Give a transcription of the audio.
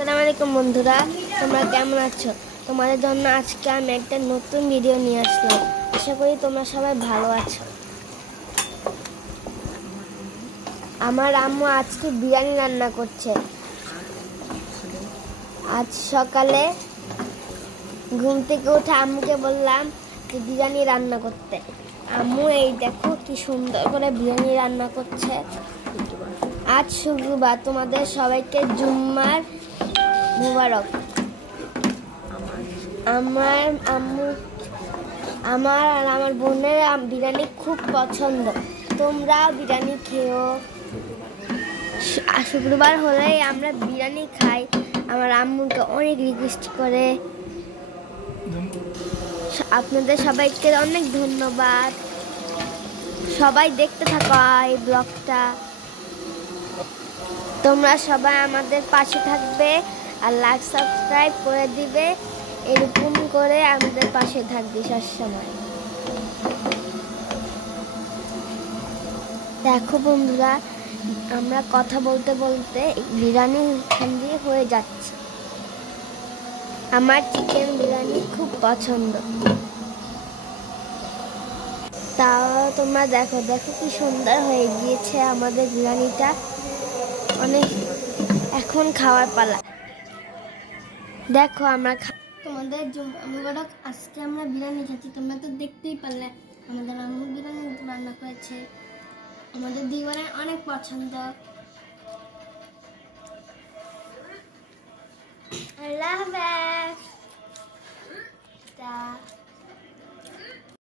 আসসালামু আলাইকুম বন্ধুরা, তোমরা কেমন আছো? তোমাদের জন্য আজকে আমি একটা নতুন ভিডিও নিয়ে আসলাম। আশা করি তোমরা সবাই ভালো আছো। আমার আম্মু আজকে বিরিয়ানি রান্না করছে। আজ সকালে ঘুম থেকে উঠে আম্মুকে বললাম যে বিরিয়ানি রান্না করতে। আম্মু এই দেখো কি সুন্দর করে বিরিয়ানি রান্না করছে। আজ শুক্রবার, তোমাদের সবাইকে জুম্মার মুবারক। আমার আম্মু আমার আর আমার বোনের বিরিয়ানি খুব পছন্দ। তোমরা বিরিয়ানি খেও। শুক্রবার হলেই আমরা বিরিয়ানি খাই। আমার আম্মুকে অনেক রিকোয়েস্ট করে। আপনাদের সবাইকে অনেক ধন্যবাদ। সবাই দেখতে থাকো এই ব্লগটা। তোমরা সবাই আমাদের পাশে থাকবে আর লাইক সাবস্ক্রাইব করে দিবে। এরকম করে আমাদের পাশে থাকবে সবসময়। দেখো বন্ধুরা, আমরা কথা বলতে বলতে বিরিয়ানি দিয়ে হয়ে যাচ্ছে। আমার চিকেন বিরিয়ানি খুব পছন্দ। তাও তোমরা দেখো দেখো কি সুন্দর হয়ে গিয়েছে আমাদের বিরিয়ানিটা। অনেক এখন খাওয়ার পালা। দেখো আমরা তোমাদের মুবারক। আজকে আমরা বিরিয়ানি খাচ্ছি। তোমরা তো দেখতেই পারলে আমাদের আম্মু বিরিয়ানি রান্না করেছে। আমাদের দিওয়ানের অনেক পছন্দ। আল্লাহ হাফেজ।